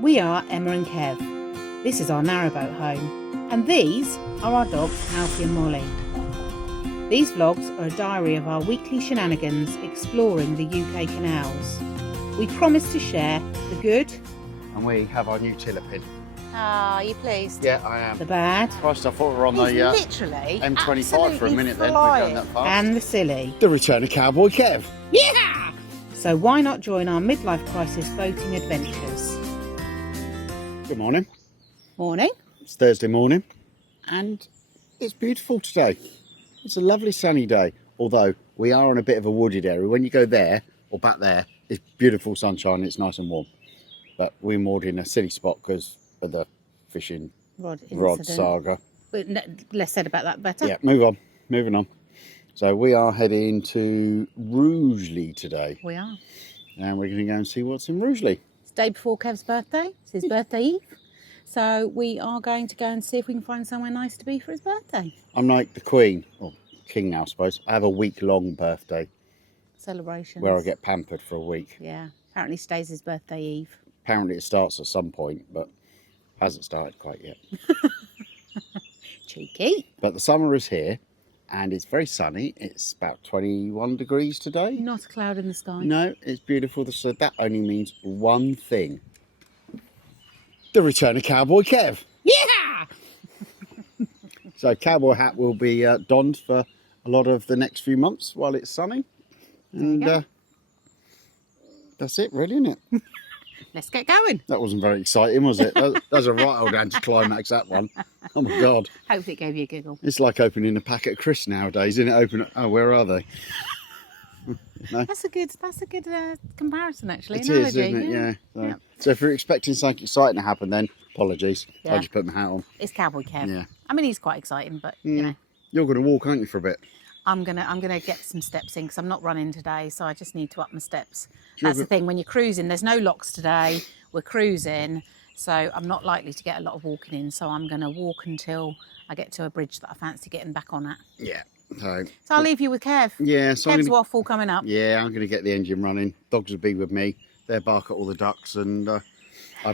We are Emma and Kev. This is our narrowboat home, and these are our dogs Alfie and Molly. These vlogs are a diary of our weekly shenanigans exploring the UK canals. We promise to share the good, and we have our new tiller pin. Ah, are you pleased? Yeah, I am. the bad, Christ, I thought we were on He's the literally M25 for a minute then. We've flying. done that fast. and the silly. The return of Cowboy Kev. Yeah! So why not join our midlife crisis boating adventures? Good morning. Morning. It's Thursday morning and it's beautiful today. It's a lovely sunny day, although we are on a bit of a wooded area. When you go there or back there, it's beautiful sunshine, it's nice and warm. But we moored in a silly spot because of the fishing rod saga. But less said about that, better. Yeah, moving on. So we are heading to Rugeley today. We are. And we're going to go and see what's in Rugeley. It's the day before Kev's birthday. It's his birthday eve. So we are going to go and see if we can find somewhere nice to be for his birthday. I'm like the Queen, or King now I suppose. I have a week-long birthday Celebrations. where I get pampered for a week. Yeah. Apparently today's his birthday eve. Apparently it starts at some point, but hasn't started quite yet. Cheeky. But the summer is here and it's very sunny. It's about 21 degrees today. Not a cloud in the sky. No, it's beautiful. So that only means one thing. The return of Cowboy Kev. Yeah! So cowboy hat will be donned for a lot of the next few months while it's sunny. And that's it really, isn't it? Let's get going. That wasn't very exciting, was it? That's a right old anticlimax, that one. Oh my God. Hopefully it gave you a giggle. It's like opening a packet of crisps nowadays, isn't it? Oh, where are they? No? That's a good comparison, actually. It is, isn't it? Yeah. So if you're expecting something exciting to happen, then apologies. Yeah. I just put my hat on. It's Cowboy Kev. Yeah. I mean, he's quite exciting, but you know, You're going to walk, aren't you, for a bit? I'm gonna get some steps in because I'm not running today, so I just need to up my steps. That's the thing when you're cruising. There's no locks today. We're cruising, so I'm not likely to get a lot of walking in. So I'm gonna walk until I get to a bridge that I fancy getting back on at. Yeah. So I'll leave you with Kev. Yeah. So Kev's waffle coming up. Yeah, I'm going to get the engine running. Dogs will be with me. They'll bark at all the ducks, and I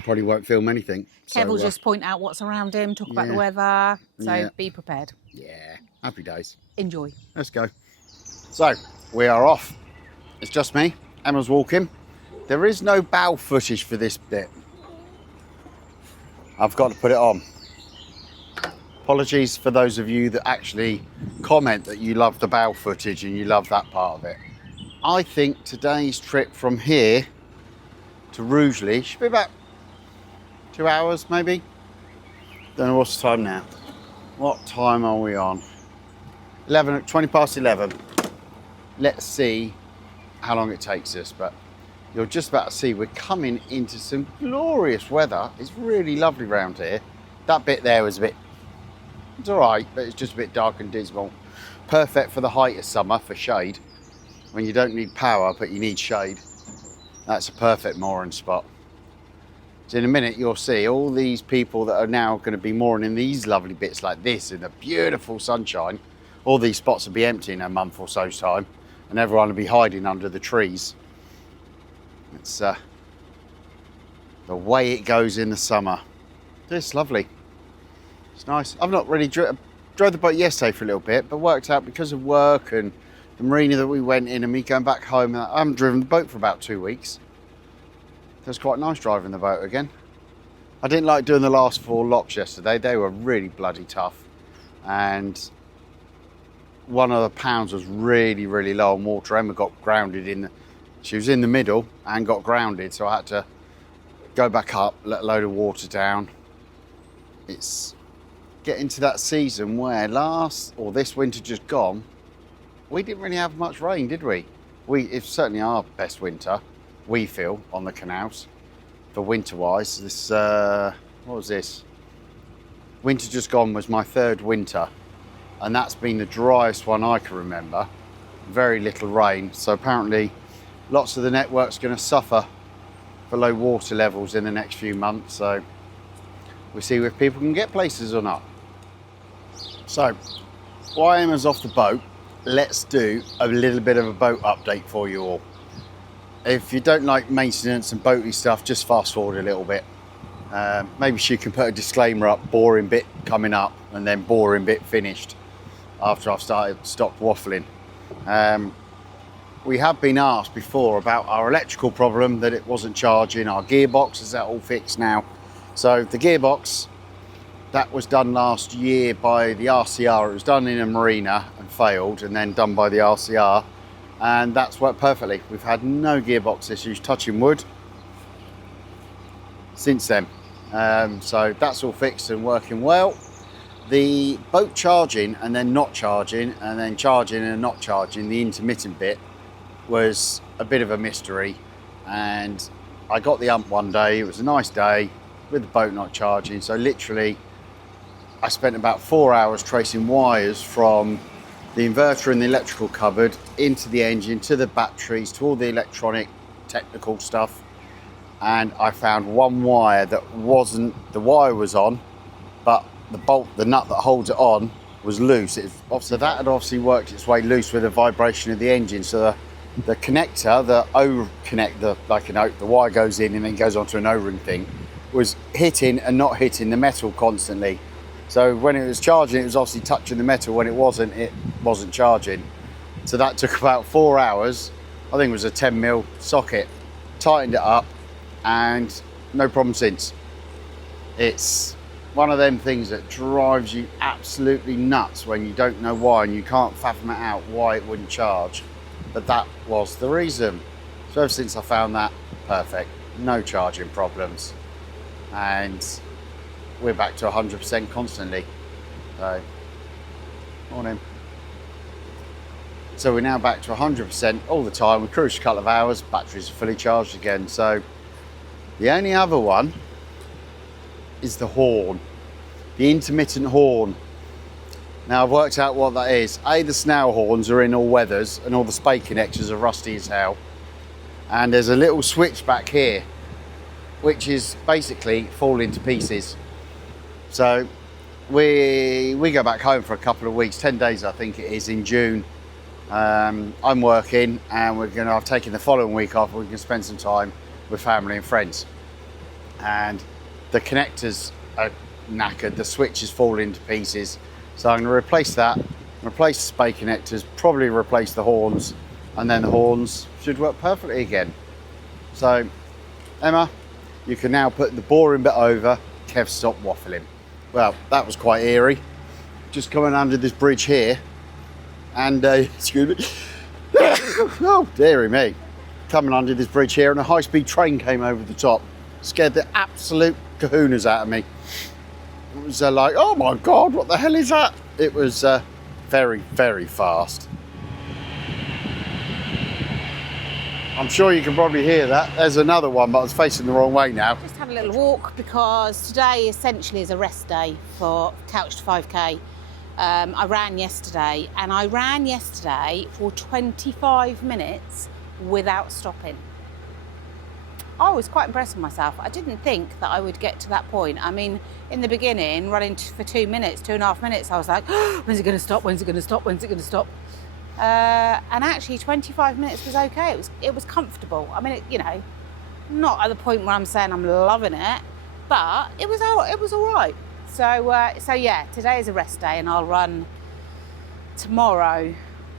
probably won't film anything. Kev will just point out what's around him, talk about the weather. So be prepared. Yeah. Happy days. Enjoy. Let's go. So, we are off. It's just me. Emma's walking. There is no bow footage for this bit. I've got to put it on. Apologies for those of you that actually comment that you love the bow footage and you love that part of it. I think today's trip from here to Rugeley should be about 2 hours maybe. Don't know what's the time now. What time are we on? 20 past 11. Let's see how long it takes us, but you're just about to see we're coming into some glorious weather. It's really lovely around here. That bit there was a bit, it's all right, but it's just a bit dark and dismal. Perfect for the height of summer for shade. When you don't need power, but you need shade. That's a perfect mooring spot. So in a minute, you'll see all these people that are now going to be mooring in these lovely bits like this in the beautiful sunshine. All these spots will be empty in a month or so's time, and everyone will be hiding under the trees. It's the way it goes in the summer. It's lovely. It's nice. I've not really drove the boat yesterday for a little bit, but worked out because of work and the marina that we went in and me going back home. I haven't driven the boat for about 2 weeks. It was quite nice driving the boat again. I didn't like doing the last 4 locks yesterday. They were really bloody tough. And one of the pounds was really, really low on water. Emma got grounded she was in the middle and got grounded. So I had to go back up, let a load of water down. It's getting to that season where this winter just gone, we didn't really have much rain, did we? It's certainly our best winter, we feel, on the canals. For winter-wise, this, what was this? Winter just gone was my 3rd winter, and that's been the driest one I can remember. Very little rain, so apparently lots of the network's going to suffer for low water levels in the next few months, so we'll see if people can get places or not. So, while Emma's off the boat, let's do a little bit of a boat update for you all. If you don't like maintenance and boaty stuff, just fast forward a little bit. Maybe she can put a disclaimer up, boring bit coming up, and then boring bit finished after I've stopped waffling. We have been asked before about our electrical problem, that it wasn't charging. Our gearbox, is that all fixed now? So the gearbox, that was done last year by the RCR. It was done in a marina and failed, and then done by the RCR, and that's worked perfectly. We've had no gearbox issues, touching wood, since then. So that's all fixed and working well. The boat charging and then not charging, and then charging and not charging, the intermittent bit, was a bit of a mystery. And I got the ump one day, it was a nice day, with the boat not charging. So literally, I spent about 4 hours tracing wires from the inverter in the electrical cupboard into the engine, to the batteries, to all the electronic technical stuff. And I found one wire that wasn't, the wire was on, but the bolt, the nut that holds it on, was loose. So that had obviously worked its way loose with the vibration of the engine. So the connector, the O connector, like the wire goes in and then goes onto an O-ring thing, was hitting and not hitting the metal constantly. So when it was charging, it was obviously touching the metal. When it wasn't charging. So that took about 4 hours. I think it was a 10mm socket. Tightened it up, and no problem since. It's one of them things that drives you absolutely nuts when you don't know why, and you can't fathom it out why it wouldn't charge. But that was the reason. So ever since I found that, perfect, no charging problems, and we're back to 100% constantly. So, morning. So we're now back to 100% all the time. We cruised a couple of hours, batteries are fully charged again. So the only other one is the horn, the intermittent horn. Now I've worked out what that is. The snail horns are in all weathers, and all the spade connectors are rusty as hell. And there's a little switch back here, which is basically falling to pieces. So we go back home for a couple of weeks, 10 days I think it is, in June. I'm working, and I've taken the following week off. We can spend some time with family and friends. And the connectors are knackered, the switch is falling to pieces. So I'm going to replace that, replace the spade connectors, probably replace the horns, and then the horns should work perfectly again. So Emma, you can now put the boring bit over. Kev, stop waffling. Well, that was quite eerie. Just coming under this bridge here, and excuse me, oh dearie me, coming under this bridge here, and a high-speed train came over the top. Scared the absolute kahunas out of me. It was like, oh my god, what the hell is that? It was very, very fast. I'm sure you can probably hear that. There's another one, but I was facing the wrong way now. Just had a little walk, because today essentially is a rest day for Couch to 5K. I ran yesterday, and I ran yesterday for 25 minutes without stopping. I was quite impressed with myself. I didn't think that I would get to that point. I mean, in the beginning, running for 2 minutes, 2.5 minutes, I was like, oh, when's it going to stop? When's it going to stop? When's it going to stop? And actually 25 minutes was okay. It was comfortable. I mean, not at the point where I'm saying I'm loving it, but it was all right. So yeah, today is a rest day, and I'll run tomorrow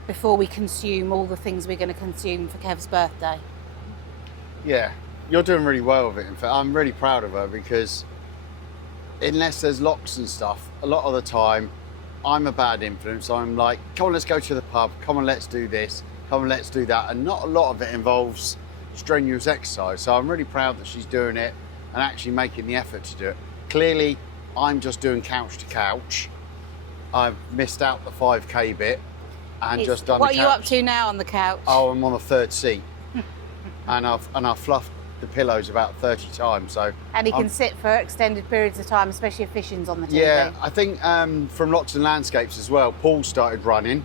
before we consume all the things we're going to consume for Kev's birthday. Yeah, you're doing really well with it. In fact, I'm really proud of her, because unless there's locks and stuff, a lot of the time I'm a bad influence. I'm like, come on, let's go to the pub, come on, let's do this, come on, let's do that, and not a lot of it involves strenuous exercise. So I'm really proud that she's doing it and actually making the effort to do it. Clearly I'm just doing couch to couch. I've missed out the 5k bit and just done What the are you couch. up to now on the couch? Oh, I'm on the third seat. and I've fluffed the pillows about 30 times. So and he can sit for extended periods of time, especially if fishing's on the TV. Yeah, I think from Locks and Landscapes as well, Paul started running,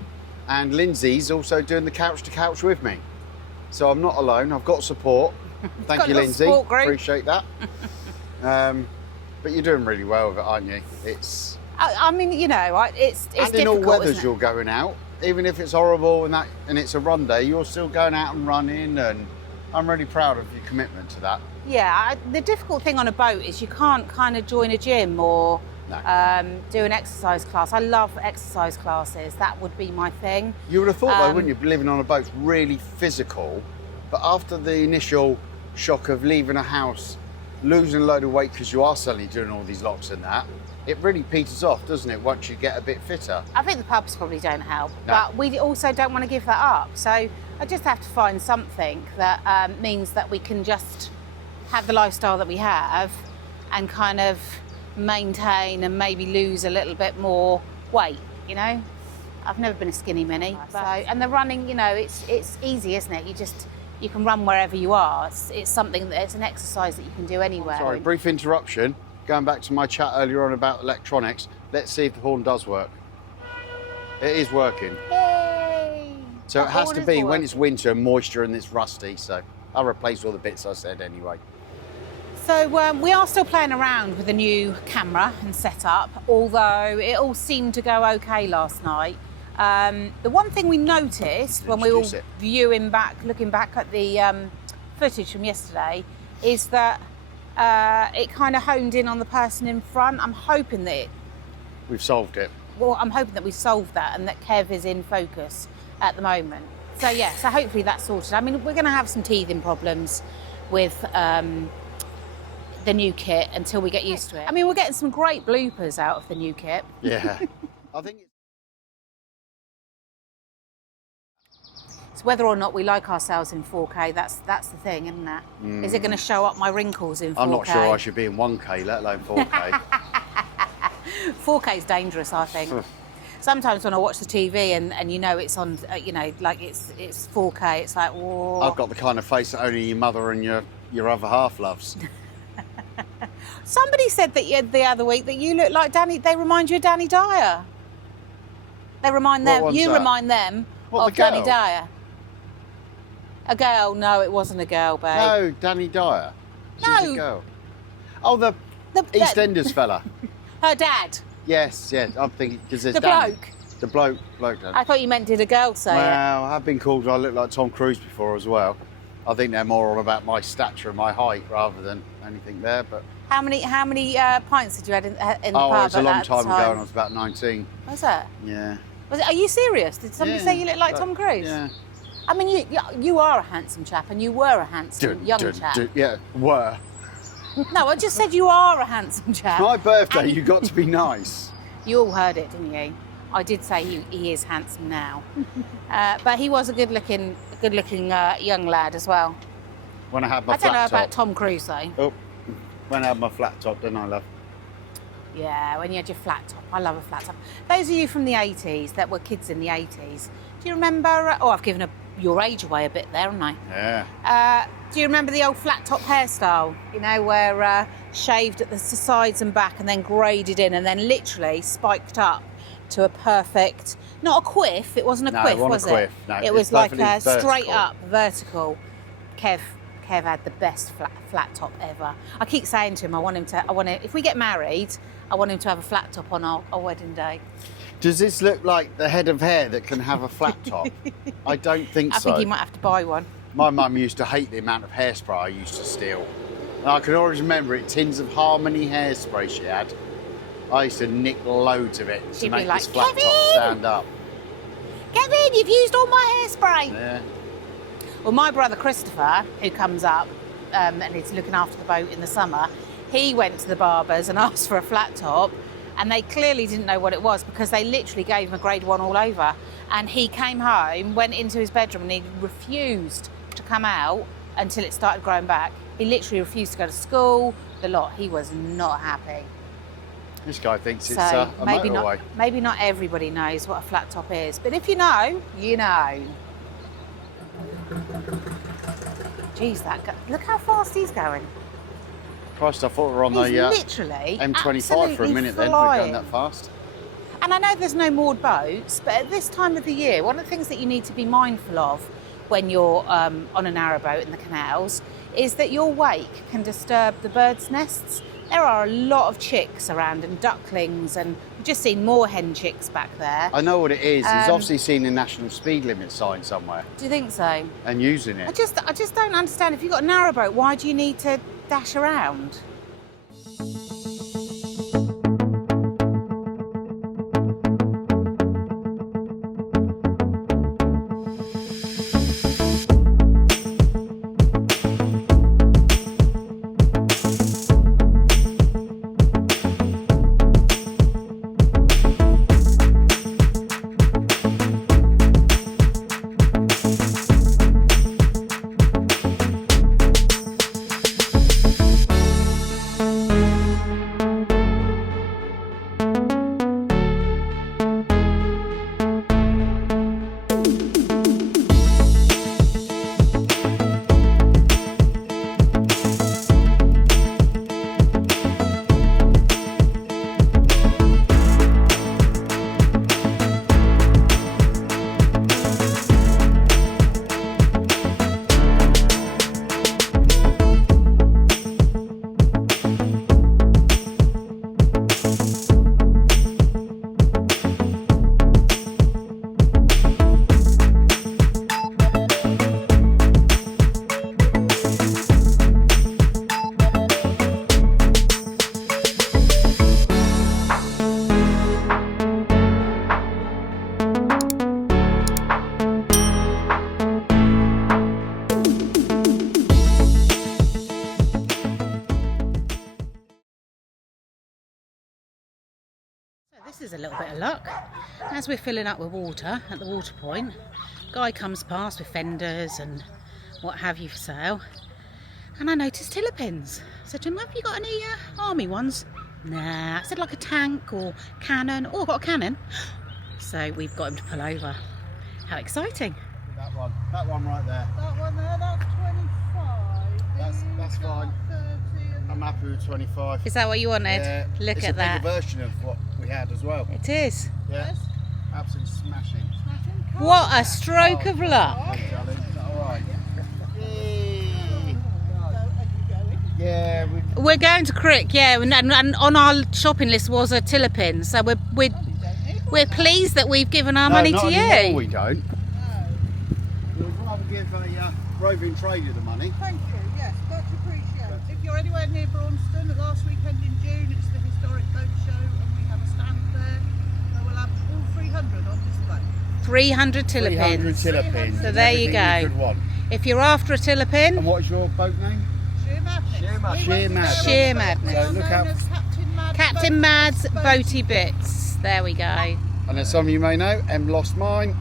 and Lindsay's also doing the couch to couch with me. So I'm not alone, I've got support. Thank you, Lindsay, appreciate that. But you're doing really well with it, aren't you? I mean, it's and in all weathers you're going out, even if it's horrible and it's a run day, you're still going out and running, and I'm really proud of your commitment to that. Yeah, the difficult thing on a boat is you can't kind of join a gym or do an exercise class. I love exercise classes. That would be my thing. You would have thought, though, wouldn't you, living on a boat's really physical, but after the initial shock of leaving a house, losing a load of weight because you are suddenly doing all these locks and that, it really peters off, doesn't it, once you get a bit fitter? I think the pubs probably don't help, No. but we also don't want to give that up. So I just have to find something that means that we can just have the lifestyle that we have and kind of maintain and maybe lose a little bit more weight, you know? I've never been a skinny mini. So, and the running, you know, it's easy, isn't it? You can run wherever you are. It's something that it's an exercise that you can do anywhere. Sorry, brief interruption. Going back to my chat earlier on about electronics, let's see if the horn does work. It is working. Yay! So The it has horn to is be when working. it's winter and moisture and it's rusty, so I'll replace all the bits I said anyway. So we are still playing around with the new camera and setup, although it all seemed to go okay last night. The one thing we noticed when we were Introduce it. looking back at the footage from yesterday, is that it kind of honed in on the person in front. I'm hoping that We've solved it. we solved that and that Kev is in focus at the moment. So yeah, so hopefully that's sorted. I mean, we're going to have some teething problems with the new kit until we get used to it. I mean, we're getting some great bloopers out of the new kit. Yeah. I think It's whether or not we like ourselves in 4K. That's the thing, isn't it? Is it going to show up my wrinkles in 4K? I'm not sure I should be in 1K, let alone 4K. 4K is dangerous, I think. Sometimes when I watch the TV and you know it's on, you know, like it's 4K, it's like, whoa. I've got the kind of face that only your mother and your other half loves. Somebody said that the other week that you look like Danny. They remind you of Danny Dyer. They remind What them. one's You that? remind them What, of the girl? Danny Dyer. A girl? No, it wasn't a girl, babe. No, Danny Dyer. She's No. a girl. Oh, the EastEnders fella. Her dad. Yes, I'm thinking because there's The Danny. bloke. The bloke. Dan. I thought you meant did a girl say it. Well, I've been called I look like Tom Cruise before as well. I think they're more all about my stature and my height rather than anything there. But How many pints did you had in the pub? it was a at long that time ago, and I was about 19. Was it? Yeah. Was it? Are you serious? Did somebody say you look like Tom Cruise? Yeah. I mean, you are a handsome chap, and you were a handsome young chap. Yeah, were. No, I just said you are a handsome chap. My birthday, And you got to be nice. You all heard it, didn't you? I did say he is handsome now, but he was a good-looking young lad as well. When I had my I don't know flat top. about Tom Cruise though. Oh, when I had my flat top, didn't I, love? Yeah, when you had your flat top. I love a flat top. Those of you from the 80s that were kids in the 80s, do you remember? Oh, I've given your age away a bit there, haven't I? Yeah. Do you remember the old flat top hairstyle? You know, where shaved at the sides and back and then graded in and then literally spiked up to a perfect, not a quiff, it wasn't a No, quiff, it wasn't was a it? quiff, no, it it's was like a perfectly straight vertical. up vertical. Kev had the best flat top ever. I keep saying to him, if we get married, I want him to have a flat top on our wedding day. Does this look like the head of hair that can have a flat top? I don't think I so. think you might have to buy one. My mum used to hate the amount of hairspray I used to steal. And I can always remember it, tins of Harmony hairspray she had. I used to nick loads of it to She'd be make like, this flat top "Kevin!" stand up. Kevin, you've used all my hairspray. Yeah. Well, my brother Christopher, who comes up and is looking after the boat in the summer, he went to the barbers and asked for a flat top, and they clearly didn't know what it was because they literally gave him a grade 1 all over. And he came home, went into his bedroom, and he refused to come out until it started growing back. He literally refused to go to school, the lot. He was not happy. This guy thinks it's So a maybe motorway. maybe not everybody knows what a flat top is, but if you know, you know. Geez, look how fast he's going. Christ, I thought we were on He's the literally M25 for a absolutely minute then. We're flying. going that fast. And I know there's no moored boats, but at this time of the year, one of the things that you need to be mindful of when you're on a narrowboat in the canals is that your wake can disturb the birds' nests. There are a lot of chicks around and ducklings, and we've just seen more hen chicks back there. I know what it is. He's obviously seen a national speed limit sign somewhere Do you think so? and using I it. just don't understand. If you've got a narrowboat, why do you need to dash around. This is a little bit of luck. As we're filling up with water at the water point, guy comes past with fenders and what have you for sale, and I noticed tiller pins. I said to him, have you got any army ones? Nah. I said, like a tank or cannon. Oh, I've got a cannon. So we've got him to pull over. How exciting. That one right there. That one there, that's 25. That's fine. 30 and I'm happy with 25. Is that what you wanted? Yeah, Look it's at that. a bigger version of what we had as well. It is. Yeah, Yes. absolutely smashing. smashing. What a stroke of luck. Hey, darling, is that all right? Yay. Going. Yeah, We're going to Crick, yeah, and on our shopping list was a tiller pin, so we're pleased that we've given our money not to anymore, you. we don't. We'd rather give a roving trader the money. Thank you, yes, much appreciated. If you're anywhere near Braunston, the last weekend in June, it's the historic boat show, and we have a stand there where we'll have all 300 on display. 300 tiller 300 pins. tiller pins. So and there you everything go. could want. If you're after a tiller And pin, what's your boat name? Sheer madness. Sheer madness. We Sheer won't be madness. there Sheer on madness. Saturday. So look We're out- known as Captain Mad's Boaty Bits. There we go. And as some of you may know, Em lost mine.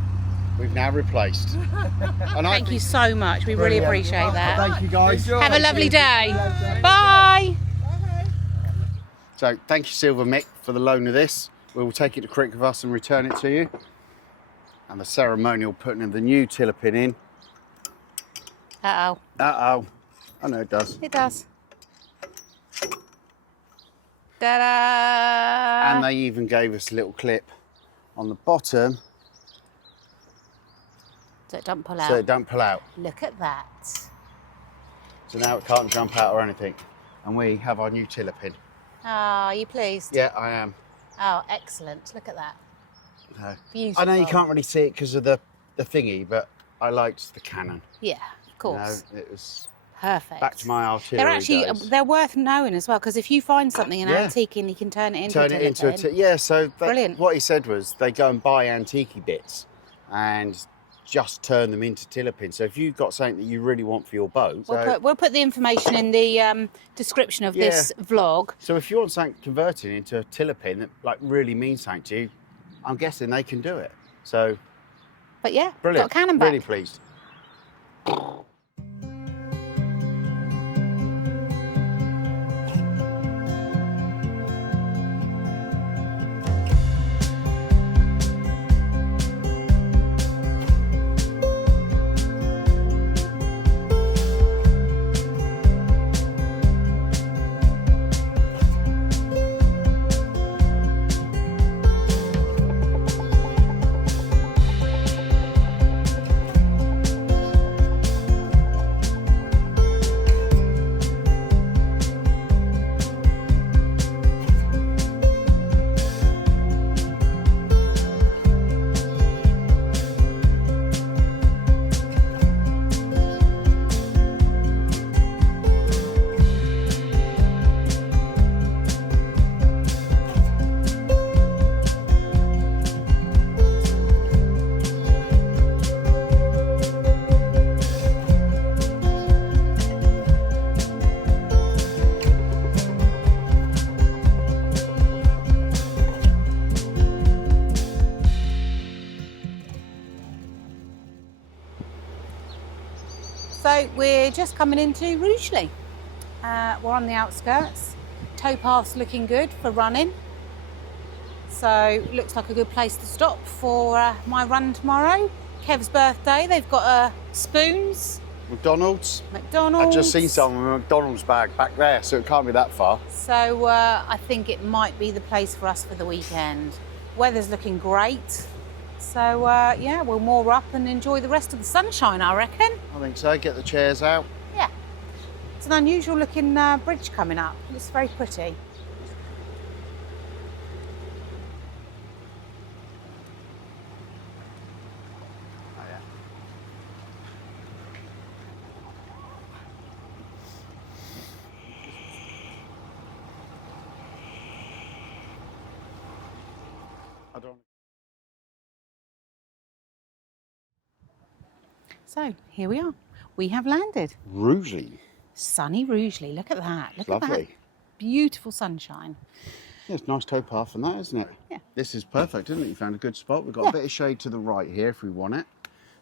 We've now replaced. And Thank you so much. We really appreciate that. Thank you guys. Have a lovely day. Bye. Bye. So thank you, Silver Mick, for the loan of this. We will take it to Crick with us and return it to you. And the ceremonial putting of the new tiller pin in. Uh-oh. Uh-oh. I know it does. It does. Ta-da! And they even gave us a little clip on the bottom So it don't pull out. so it don't pull out. Look at that. So now it can't jump out or anything. And we have our new tiller pin. Oh, are you pleased? Yeah, I am. Oh, excellent. Look at that. No. Beautiful. I know you can't really see it because of the thingy, but I liked the cannon. Yeah, of You course. know, it was Perfect. back to my artillery They're actually days. they're worth knowing as well, because if you find something in Yeah. antique and you can turn it into Turn a it tiller into a pin. yeah. So Brilliant. what he said was they go and buy antique bits and just turn them into tiller pins. So if you've got something that you really want for your boat, We'll put the information in the description of this vlog. so if you want something converting into a tiller pin that like really means something to you, I'm guessing they can do it. So But yeah, brilliant. got a cannon back. Really pleased. So we're just coming into Rugeley. We're on the outskirts. Towpath's looking good for running. So looks like a good place to stop for my run tomorrow. Kev's birthday. They've got spoons. McDonald's. McDonald's. I've just seen some in a McDonald's bag back there, so it can't be that far. So I think it might be the place for us for the weekend. Weather's looking great. So yeah, we'll moor up and enjoy the rest of the sunshine, I reckon. I think so. Get the chairs out. Yeah. It's an unusual looking bridge coming up. It's very pretty. I don't. So here we are. We have landed. Rugeley. Sunny Rugeley. Look at that. Look at that. Lovely. Beautiful sunshine. Yeah, it's a nice towpath and that, isn't it? Yeah. This is perfect, isn't it? You found a good spot. We've got a bit of shade to the right here if we want it.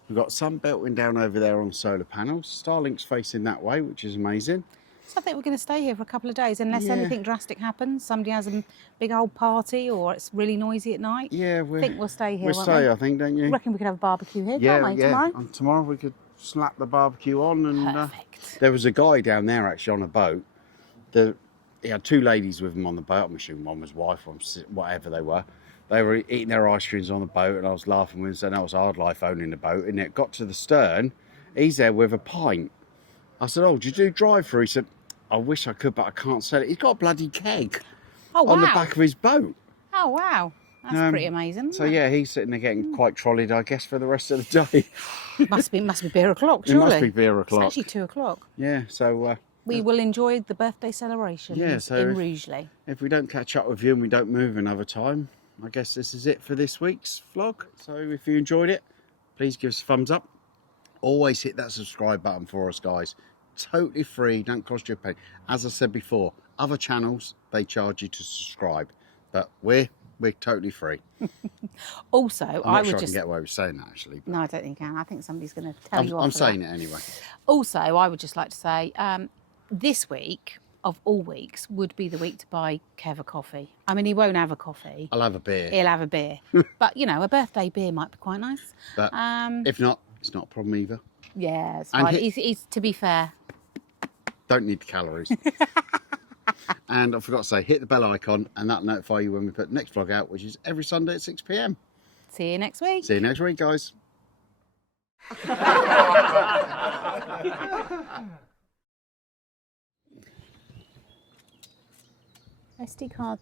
We've got sun belting down over there on solar panels. Starlink's facing that way, which is amazing. So I think we're going to stay here for a couple of days unless anything drastic happens. Somebody has a big old party or it's really noisy at night. Yeah, I think we'll stay here. We'll won't stay, we? I think, don't you? I reckon we could have a barbecue here, Yeah, can't we, yeah. tomorrow? And tomorrow we could slap the barbecue on. And Perfect. there was a guy down there actually on a boat. He had two ladies with him on the boat. I'm assuming one was wife, or whatever they were. They were eating their ice creams on the boat, and I was laughing with him, saying that was hard life owning the boat. And it got to the stern. He's there with a pint. I said, "Oh, did you do drive-through?" He said, "I wish I could, but I can't sell it." He's got a bloody keg on the back of his boat. Oh, wow. That's pretty amazing. So yeah, he's sitting there getting quite trolleyed, I guess, for the rest of the day. Must be beer o'clock, It surely. must be beer o'clock. It's actually 2:00. Yeah, so We will enjoy the birthday celebrations in Rugeley. if we don't catch up with you and we don't move another time, I guess this is it for this week's vlog. So if you enjoyed it, please give us a thumbs up. Always hit that subscribe button for us, guys. Totally free, don't cost you a penny. As I said before, other channels, they charge you to subscribe, but we're totally free. Also, I'm I not would sure I just... can get away with saying that, actually. No, I don't think you can. I think somebody's going to tell you off. I'm for saying that. it anyway. Also, I would just like to say, this week, of all weeks, would be the week to buy Kev a coffee. I mean, he won't have a coffee. I'll have a beer. He'll have a beer. But, you know, a birthday beer might be quite nice. But if not, it's not a problem either. Yeah, it's And fine. He's, to be fair... Don't need the calories. And I forgot to say, hit the bell icon and that'll notify you when we put the next vlog out, which is every Sunday at 6 p.m. See you next week. See you next week, guys. SD card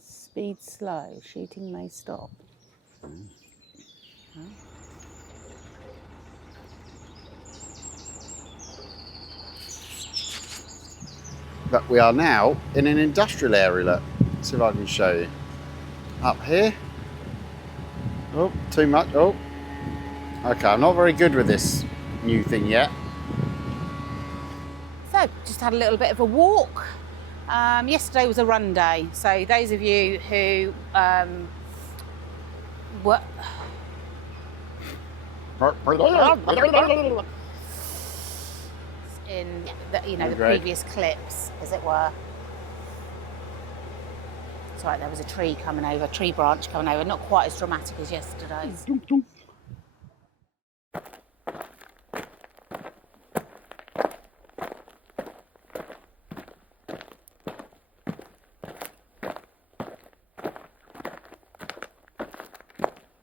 speed slow. Shooting may stop. But we are now in an industrial area, look. Let's see if I can show you. Up here. Oh, too much. Oh. Okay, I'm not very good with this new thing yet. So, just had a little bit of a walk. Yesterday was a run day, so those of you who were in the previous clips, as it were. It's right, there was a tree coming over, a tree branch coming over, not quite as dramatic as yesterday's.